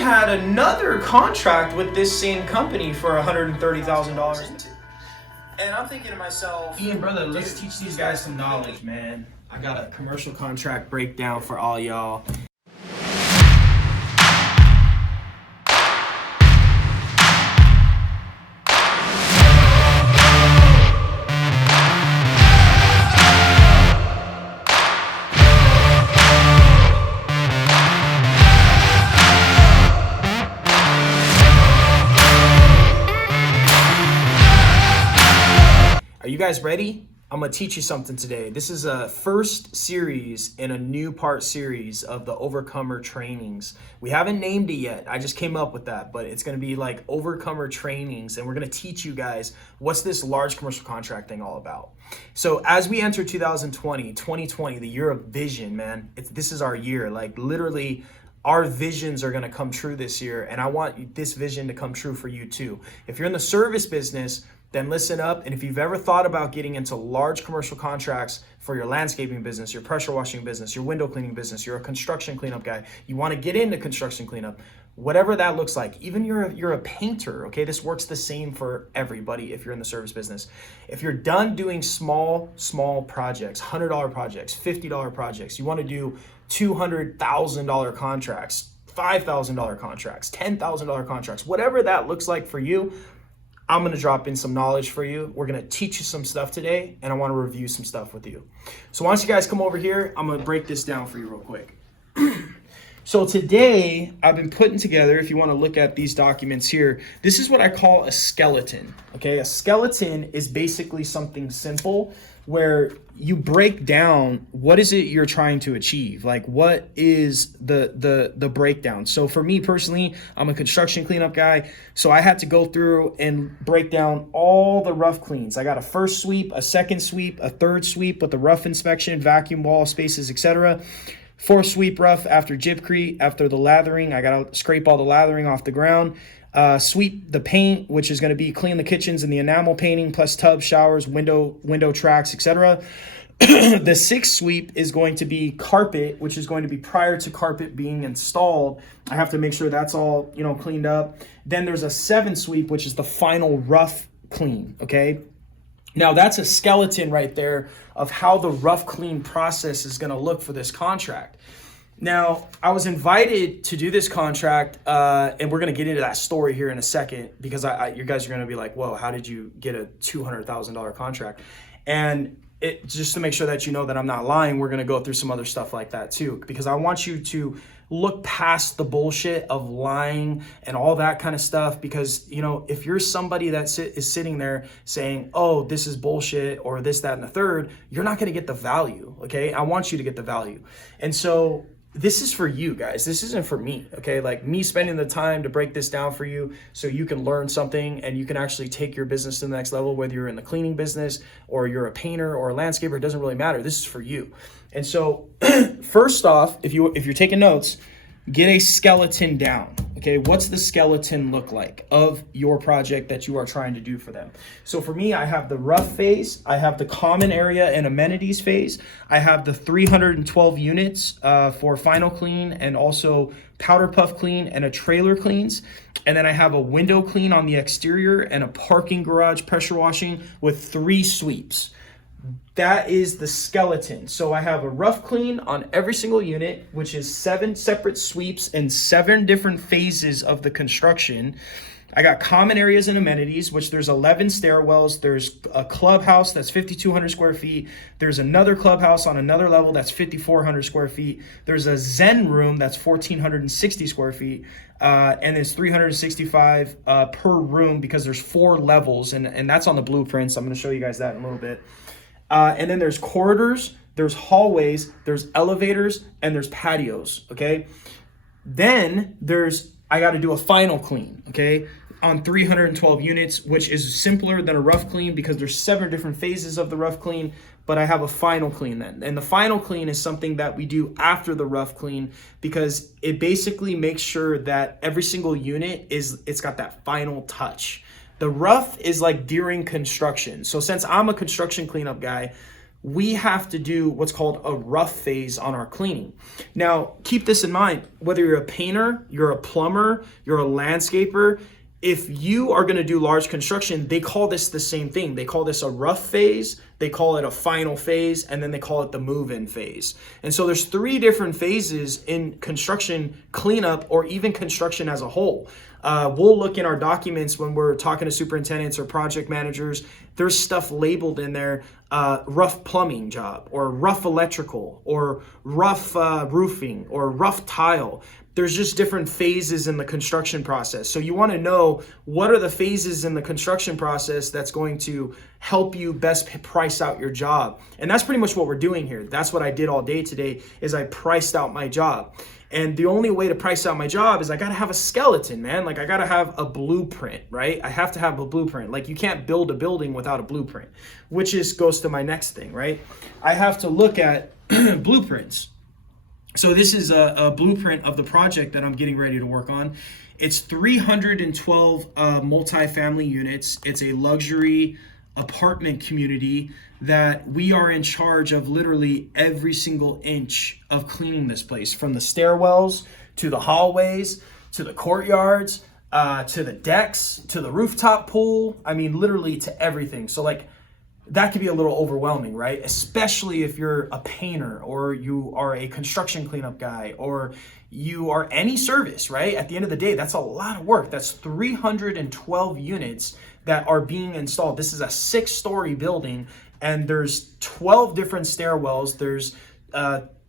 had another contract with this same company for $130,000. And I'm thinking to myself, Ian, brother, let's teach these guys some knowledge, man. I got a commercial contract breakdown for all y'all. Are you guys ready? I'm gonna teach you something today. This is a first series in a new part series of the Overcomer trainings. We haven't named it yet. I just came up with that, but it's gonna be like Overcomer trainings, and we're gonna teach you guys what's this large commercial contract thing all about. So as we enter 2020, the year of vision, man, this is our year. Like literally, our visions are gonna come true this year, and I want this vision to come true for you too. If you're in the service business, then listen up. And if you've ever thought about getting into large commercial contracts for your landscaping business, your pressure washing business, your window cleaning business, you're a construction cleanup guy, you want to get into construction cleanup, whatever that looks like, even you're a painter, okay? This works the same for everybody if you're in the service business. If you're done doing small projects, $100 projects, $50 projects, you want to do $200,000 contracts, $5,000 contracts, $10,000 contracts, whatever that looks like for you, I'm going to drop in some knowledge for you. We're going to teach you some stuff today, and I want to review some stuff with you. So once you guys come over here, I'm going to break this down for you real quick. So today, I've been putting together, if you want to look at these documents here, this is what I call a skeleton, okay? A skeleton is basically something simple where you break down what is it you're trying to achieve, like what is the breakdown. So for me personally, I'm a construction cleanup guy, so I had to go through and break down all the rough cleans. I got a first sweep, a second sweep, a third sweep with the rough inspection, vacuum wall spaces, etc. Fourth sweep rough after gypcrete, after the lathering. I gotta scrape all the lathering off the ground. Sweep the paint, which is going to be clean the kitchens and the enamel painting, plus tubs, showers, window tracks, etc. The sixth sweep is going to be carpet, which is going to be prior to carpet being installed. I have to make sure that's all, cleaned up. Then there's a seventh sweep, which is the final rough clean, okay? Now that's a skeleton right there of how the rough clean process is going to look for this contract. Now, I was invited to do this contract, and we're going to get into that story here in a second, because you guys are going to be like, whoa, how did you get a $200,000 contract? And just to make sure that you know that I'm not lying, we're going to go through some other stuff like that too, because I want you to look past the bullshit of lying and all that kind of stuff, because, if you're somebody that is sitting there saying, oh, this is bullshit or this, that, and the third, you're not going to get the value, okay? I want you to get the value. And so this is for you guys. This isn't for me, okay? Like me spending the time to break this down for you so you can learn something and you can actually take your business to the next level, whether you're in the cleaning business or you're a painter or a landscaper, it doesn't really matter. This is for you. And so first off, if you're taking notes, get a skeleton down, okay? What's the skeleton look like of your project that you are trying to do for them? So for me, I have the rough phase, I have the common area and amenities phase, I have the 312 units for final clean and also powder puff clean and a trailer cleans. And then I have a window clean on the exterior and a parking garage pressure washing with 3 sweeps. That is the skeleton. So I have a rough clean on every single unit, which is 7 separate sweeps and 7 different phases of the construction. I got common areas and amenities, which there's 11 stairwells. There's a clubhouse that's 5,200 square feet. There's another clubhouse on another level that's 5,400 square feet. There's a Zen room that's 1,460 square feet. And there's 365 per room because there's 4 levels. And that's on the blueprints. I'm going to show you guys that in a little bit. And then there's corridors, there's hallways, there's elevators, and there's patios, okay? Then I got to do a final clean, okay, on 312 units, which is simpler than a rough clean because there's 7 different phases of the rough clean, but I have a final clean then. And the final clean is something that we do after the rough clean because it basically makes sure that every single unit it's got that final touch. The rough is like during construction. So since I'm a construction cleanup guy, we have to do what's called a rough phase on our cleaning. Now, keep this in mind, whether you're a painter, you're a plumber, you're a landscaper, if you are going to do large construction, they call this the same thing. They call this a rough phase, they call it a final phase, and then they call it the move-in phase. And so there's 3 different phases in construction cleanup, or even construction as a whole. We'll look in our documents when we're talking to superintendents or project managers, there's stuff labeled in there, rough plumbing job, or rough electrical, or rough roofing, or rough tile. There's just different phases in the construction process. So you want to know what are the phases in the construction process that's going to help you best price out your job. And that's pretty much what we're doing here. That's what I did all day today, is I priced out my job. And the only way to price out my job is I got to have a skeleton, man. Like I got to have a blueprint, right? I have to have a blueprint. Like you can't build a building without a blueprint, which goes to my next thing, right? I have to look at blueprints. So this is a blueprint of the project that I'm getting ready to work on. It's 312 multifamily units. It's a luxury apartment community that we are in charge of literally every single inch of cleaning this place, from the stairwells to the hallways to the courtyards to the decks to the rooftop pool. I mean, literally to everything. So like, that could be a little overwhelming, right? Especially if you're a painter, or you are a construction cleanup guy, or you are any service, right? At the end of the day, that's a lot of work. That's 312 units that are being installed. This is a 6-story building, and there's 12 different stairwells. There's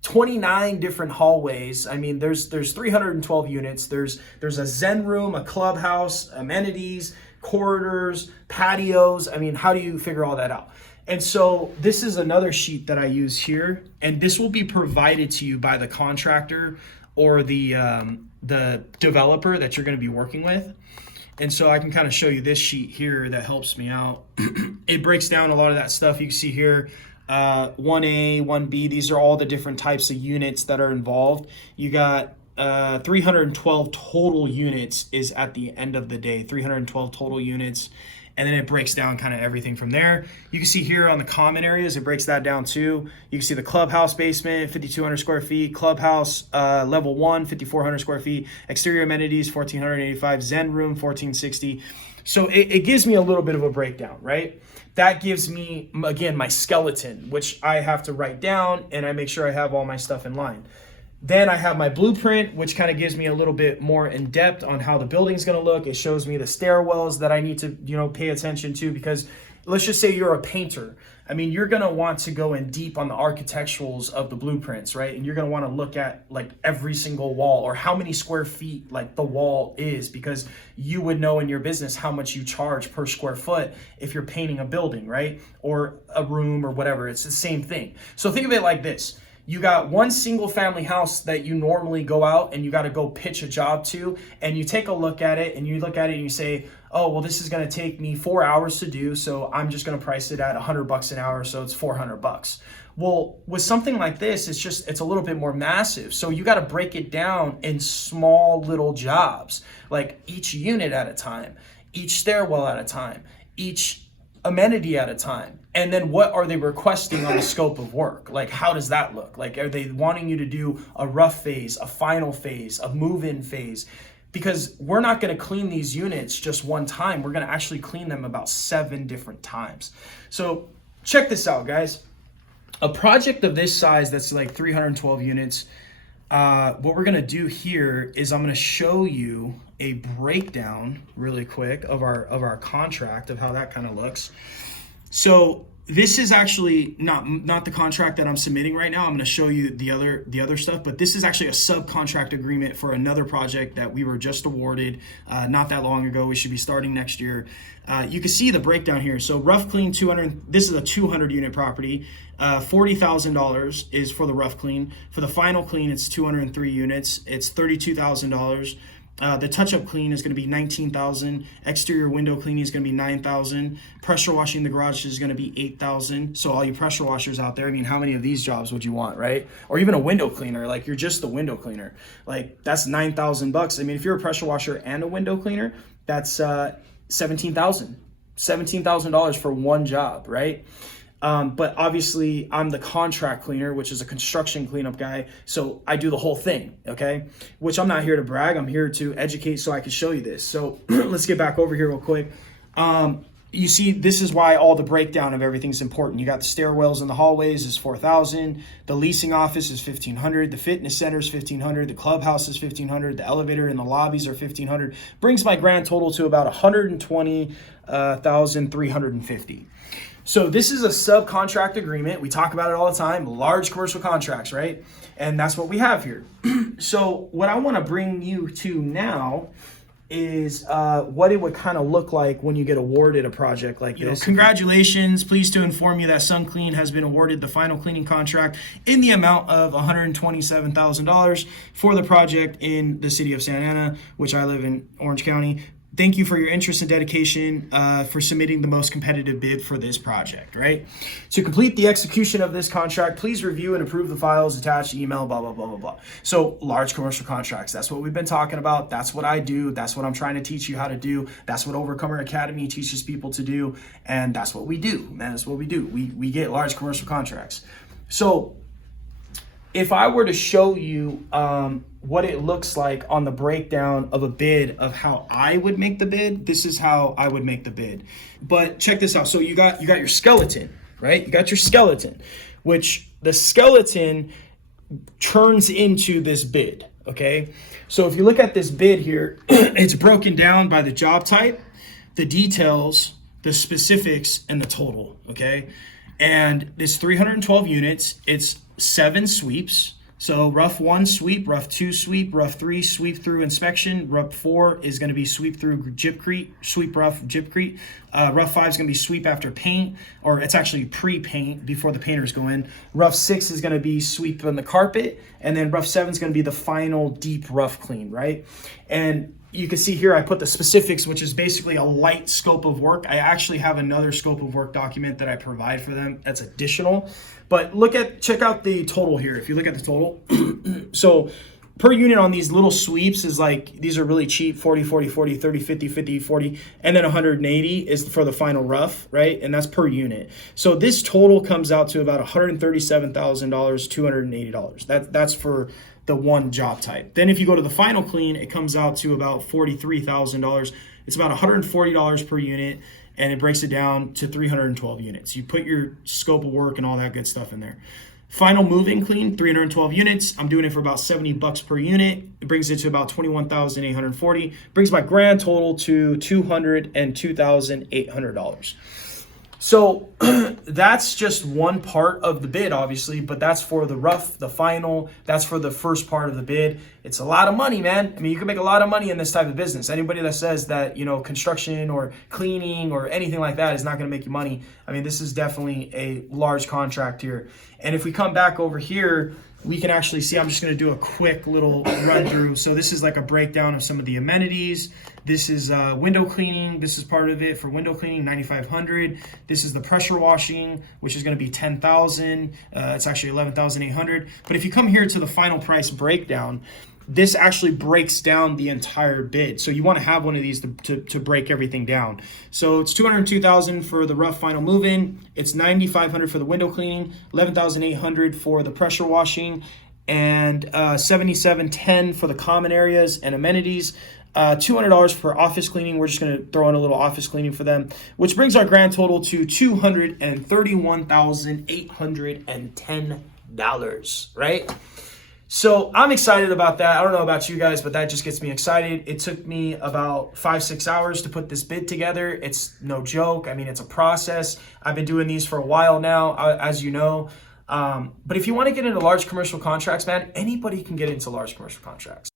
29 different hallways. I mean, there's 312 units. There's a Zen room, a clubhouse, amenities, corridors, patios. I mean, how do you figure all that out? And so this is another sheet that I use here, and this will be provided to you by the contractor or the developer that you're going to be working with. And so I can kind of show you this sheet here that helps me out. It breaks down a lot of that stuff. You can see here, 1A, 1B, these are all the different types of units that are involved. You got 312 total units is at the end of the day, 312 total units. And then it breaks down kind of everything from there. You can see here on the common areas, it breaks that down too. You can see the clubhouse basement, 5,200 square feet, clubhouse level 1, 5,400 square feet, exterior amenities, 1,485, Zen room, 1,460. So it gives me a little bit of a breakdown, right? That gives me, again, my skeleton, which I have to write down, and I make sure I have all my stuff in line. Then I have my blueprint, which kind of gives me a little bit more in depth on how the building's going to look. It shows me the stairwells that I need to, pay attention to, because let's just say you're a painter. I mean, you're going to want to go in deep on the architecturals of the blueprints, right? And you're going to want to look at like every single wall, or how many square feet like the wall is, because you would know in your business how much you charge per square foot if you're painting a building, right? Or a room or whatever. It's the same thing. So think of it like this. You got one single family house that you normally go out and you got to go pitch a job to, and you take a look at it and you look at it and you say, oh, well, this is going to take me 4 hours to do, so I'm just going to price it at $100 an hour, so it's $400. Well, with something like this, it's a little bit more massive. So you got to break it down in small little jobs, like each unit at a time, each stairwell at a time, each amenity at a time. And then what are they requesting on the scope of work? Like, how does that look? Like, are they wanting you to do a rough phase, a final phase, a move-in phase? Because we're not going to clean these units just one time. We're going to actually clean them about 7 different times. So check this out, guys. A project of this size that's like 312 units, what we're going to do here is I'm going to show you a breakdown really quick of our contract, of how that kind of looks. So this is actually not the contract that I'm submitting right now. I'm going to show you the other stuff, but this is actually a subcontract agreement for another project that we were just awarded not that long ago. We should be starting next year. You can see the breakdown here. So rough clean 200. This is a 200 unit property. $40,000 is for the rough clean. For the final clean, it's 203 units. It's $32,000. The touch-up clean is going to be $19,000. Exterior window cleaning is going to be $9,000. Pressure washing the garage is going to be $8,000. So all you pressure washers out there, I mean, how many of these jobs would you want, right? Or even a window cleaner, like you're just the window cleaner. Like that's $9,000. I mean, if you're a pressure washer and a window cleaner, that's $17,000 for one job, right? But obviously I'm the contract cleaner, which is a construction cleanup guy. So I do the whole thing, okay? Which I'm not here to brag. I'm here to educate so I can show you this. So let's get back over here real quick. You see, this is why all the breakdown of everything is important. You got the stairwells in the hallways is $4,000. The leasing office is $1,500. The fitness center is $1,500. The clubhouse is $1,500. The elevator and the lobbies are $1,500. Brings my grand total to about $120,350. So this is a subcontract agreement. We talk about it all the time. Large commercial contracts, right? And that's what we have here. So what I want to bring you to now is what it would kind of look like when you get awarded a project like this. Congratulations. Pleased to inform you that Sunclean has been awarded the final cleaning contract in the amount of $127,000 for the project in the city of Santa Ana, which I live in Orange County. Thank you for your interest and dedication for submitting the most competitive bid for this project, right? To complete the execution of this contract, please review and approve the files attached, email, blah, blah, blah, blah, blah. So large commercial contracts, that's what we've been talking about. That's what I do. That's what I'm trying to teach you how to do. That's what Overcomer Academy teaches people to do. And that's what we do, man. That's what we do. We get large commercial contracts. So if I were to show you what it looks like on the breakdown of a bid of how I would make the bid, this is how I would make the bid. But check this out. So you got your skeleton, right? You got your skeleton, which the skeleton turns into this bid, okay? So if you look at this bid here, it's broken down by the job type, the details, the specifics, and the total, okay? And it's 312 units. It's 7 sweeps. So rough 1 sweep, rough 2 sweep, rough 3 sweep through inspection, rough 4 is going to be sweep through gypcrete, sweep rough gypcrete. Rough 5 is going to be sweep after paint, or it's actually pre-paint before the painters go in. Rough 6 is going to be sweep on the carpet, and then rough 7 is going to be the final deep rough clean, right? And you can see here I put the specifics, which is basically a light scope of work. I actually have another scope of work document that I provide for them that's additional. But check out the total here. If you look at the total, so per unit on these little sweeps is like, these are really cheap, 40, 40, 40, 30, 50, 50, 40, and then 180 is for the final rough, right? And that's per unit. So this total comes out to about $137,000, $280. That's for the one job type. Then if you go to the final clean, it comes out to about $43,000. It's about $140 per unit, and it breaks it down to 312 units. You put your scope of work and all that good stuff in there. Final move-in clean, 312 units. I'm doing it for about $70 per unit. It brings it to about $21,840. Brings my grand total to $202,800. So that's just one part of the bid, obviously, but that's for the rough, the final, that's for the first part of the bid. It's a lot of money, man. I mean, you can make a lot of money in this type of business. Anybody that says that, construction or cleaning or anything like that is not going to make you money, I mean, this is definitely a large contract here. And if we come back over here, we can actually see, I'm just going to do a quick little run through. So this is like a breakdown of some of the amenities. This is window cleaning. This is part of it for window cleaning, $9,500. This is the pressure washing, which is going to be $10,000. It's actually $11,800. But if you come here to the final price breakdown, this actually breaks down the entire bid. So you want to have one of these to break everything down. So it's $202,000 for the rough final move-in. It's $9,500 for the window cleaning, $11,800 for the pressure washing, and $77.10 for the common areas and amenities. $200 for office cleaning. We're just going to throw in a little office cleaning for them, which brings our grand total to $231,810, right? So I'm excited about that. I don't know about you guys, but that just gets me excited. It took me about 5-6 hours to put this bid together. It's no joke. I mean, it's a process. I've been doing these for a while now, as you know. But if you want to get into large commercial contracts, man, anybody can get into large commercial contracts.